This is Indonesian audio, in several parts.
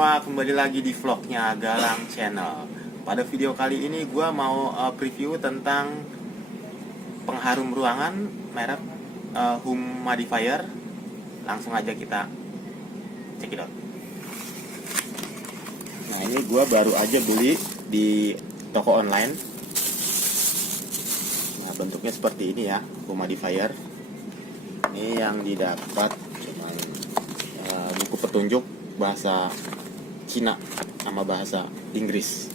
semua, kembali lagi di vlognya Galang Channel. Pada video kali ini gue mau preview tentang pengharum ruangan merek Humidifier. Langsung aja kita cekidot. Nah, ini gue baru aja beli di toko online. Nah, bentuknya seperti ini ya, Humidifier. Ini yang didapat cuman buku petunjuk bahasa Cina sama bahasa Inggris.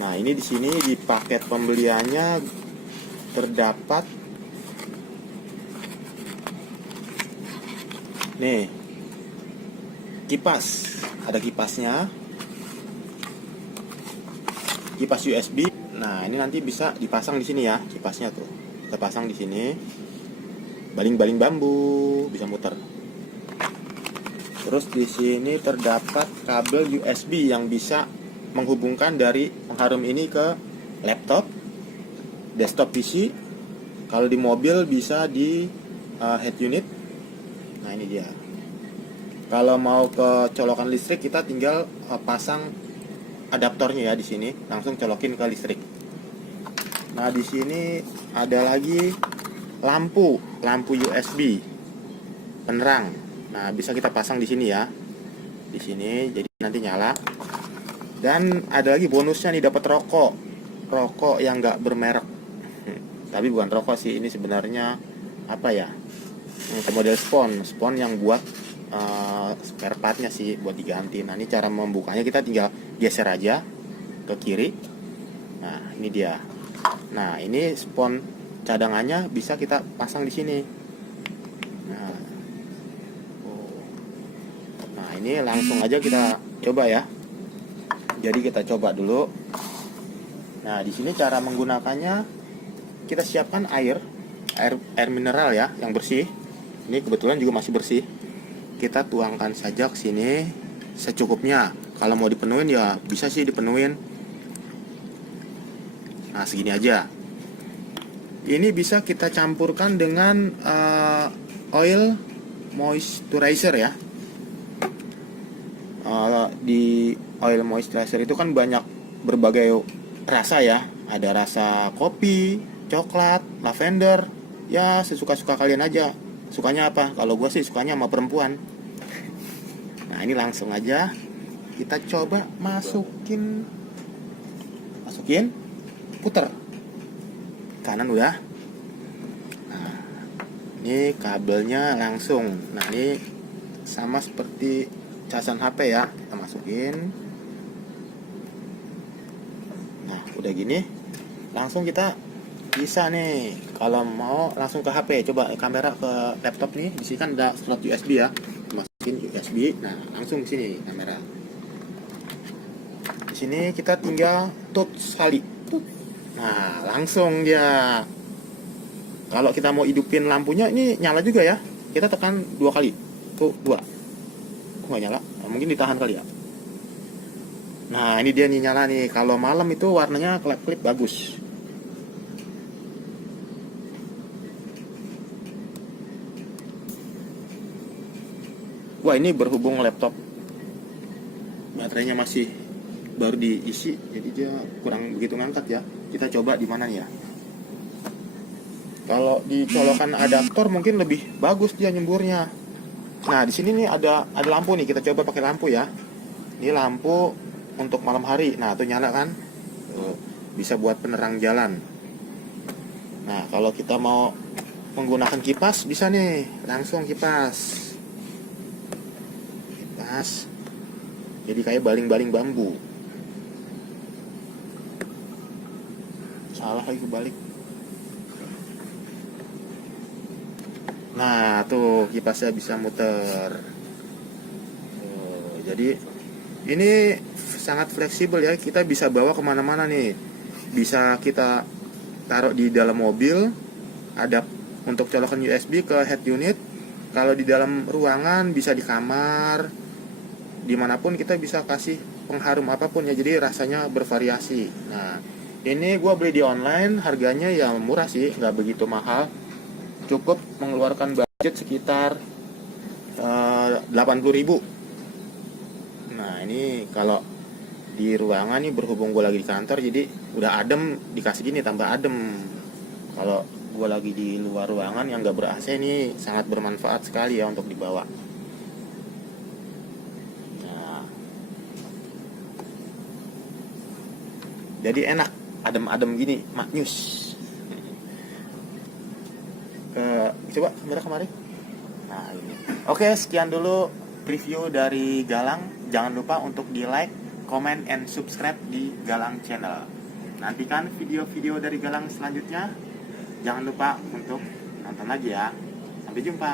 Nah, ini di sini di paket pembeliannya terdapat nih kipas, ada kipasnya, kipas USB. Nah, ini nanti bisa dipasang di sini ya, kipasnya tuh. Kita pasang di sini. Baling-baling bambu, bisa muter. Terus di sini terdapat kabel USB yang bisa menghubungkan dari pengharum ini ke laptop, desktop PC. Kalau di mobil bisa di head unit. Nah, ini dia. Kalau mau ke colokan listrik, kita tinggal pasang adaptornya ya di sini, langsung colokin ke listrik. Nah, di sini ada lagi lampu USB penerang. Nah, bisa kita pasang di sini ya. Di sini jadi nanti nyala. Dan ada lagi bonusnya nih, dapat rokok yang nggak bermerek. Tapi bukan rokok sih, ini sebenarnya apa ya? Model spon yang buat spare partnya sih, buat diganti. Nah, ini cara membukanya, kita tinggal geser aja ke kiri. Nah, ini dia. Nah, ini spon cadangannya bisa kita pasang di sini. Nah, ini langsung aja kita coba ya. Jadi kita coba dulu. Nah, di sini cara menggunakannya, kita siapkan air mineral ya, yang bersih. Ini kebetulan juga masih bersih. Kita tuangkan saja ke sini secukupnya. Kalau mau dipenuhin ya bisa sih dipenuhin. Nah, segini aja. Ini bisa kita campurkan dengan oil moisturizer ya. Di oil moisturizer itu kan banyak berbagai rasa ya. Ada rasa kopi, coklat, lavender. Ya, sesuka-suka kalian aja. Sukanya apa? Kalau gue sih sukanya sama perempuan. Nah, ini langsung aja kita coba masukin, puter. Kanan udah. Nah, ini kabelnya langsung. Nah, ini sama seperti casan HP ya, kita masukin. Nah, udah gini, langsung kita bisa nih, kalau mau langsung ke HP, coba kamera ke laptop nih, di sini kan ada slot USB ya, masukin USB. Nah, langsung ke sini kamera. Di sini kita tinggal tut sekali. Nah, langsung dia. Kalau kita mau hidupin lampunya, ini nyala juga ya. Kita tekan 2 kali. Tuh, 2. Nggak nyala, mungkin ditahan kali ya. Nah, ini dia nih nyala nih. Kalau malam itu warnanya kelap-kelip bagus. Wah, ini berhubung laptop baterainya masih baru diisi, jadi dia kurang begitu ngangkat ya. Kita coba di mana ya. Kalau dicolokan adaptor mungkin lebih bagus dia nyemburnya. Nah, di sini nih ada lampu nih, kita coba pakai lampu ya. Ini lampu untuk malam hari. Nah, tuh nyala kan? Bisa buat penerang jalan. Nah, kalau kita mau menggunakan kipas bisa nih, langsung kipas. Jadi kayak baling-baling bambu. Salah lagi kebalik. Nah, tuh kipasnya bisa muter. Jadi ini sangat fleksibel ya. Kita bisa bawa kemana-mana nih. Bisa kita taruh di dalam mobil. Ada untuk colokan USB ke head unit. Kalau di dalam ruangan bisa di kamar. Dimanapun kita bisa kasih pengharum apapun ya. Jadi rasanya bervariasi. Nah, ini gue beli di online. Harganya ya murah sih, nggak begitu mahal. Cukup mengeluarkan budget sekitar 80.000. Nah, Nah ini kalau di ruangan nih, berhubung gue lagi di kantor, jadi udah adem, dikasih gini tambah adem. Kalau gue lagi di luar ruangan yang gak ber AC ini sangat bermanfaat sekali ya untuk dibawa. Nah, jadi enak, adem-adem gini, maknyus. Coba kamera kemarin. Nah ini. Oke, sekian dulu review dari Galang. Jangan lupa untuk di like, comment, and subscribe di Galang Channel. Nantikan video-video dari Galang selanjutnya. Jangan lupa untuk nonton lagi ya. Sampai jumpa.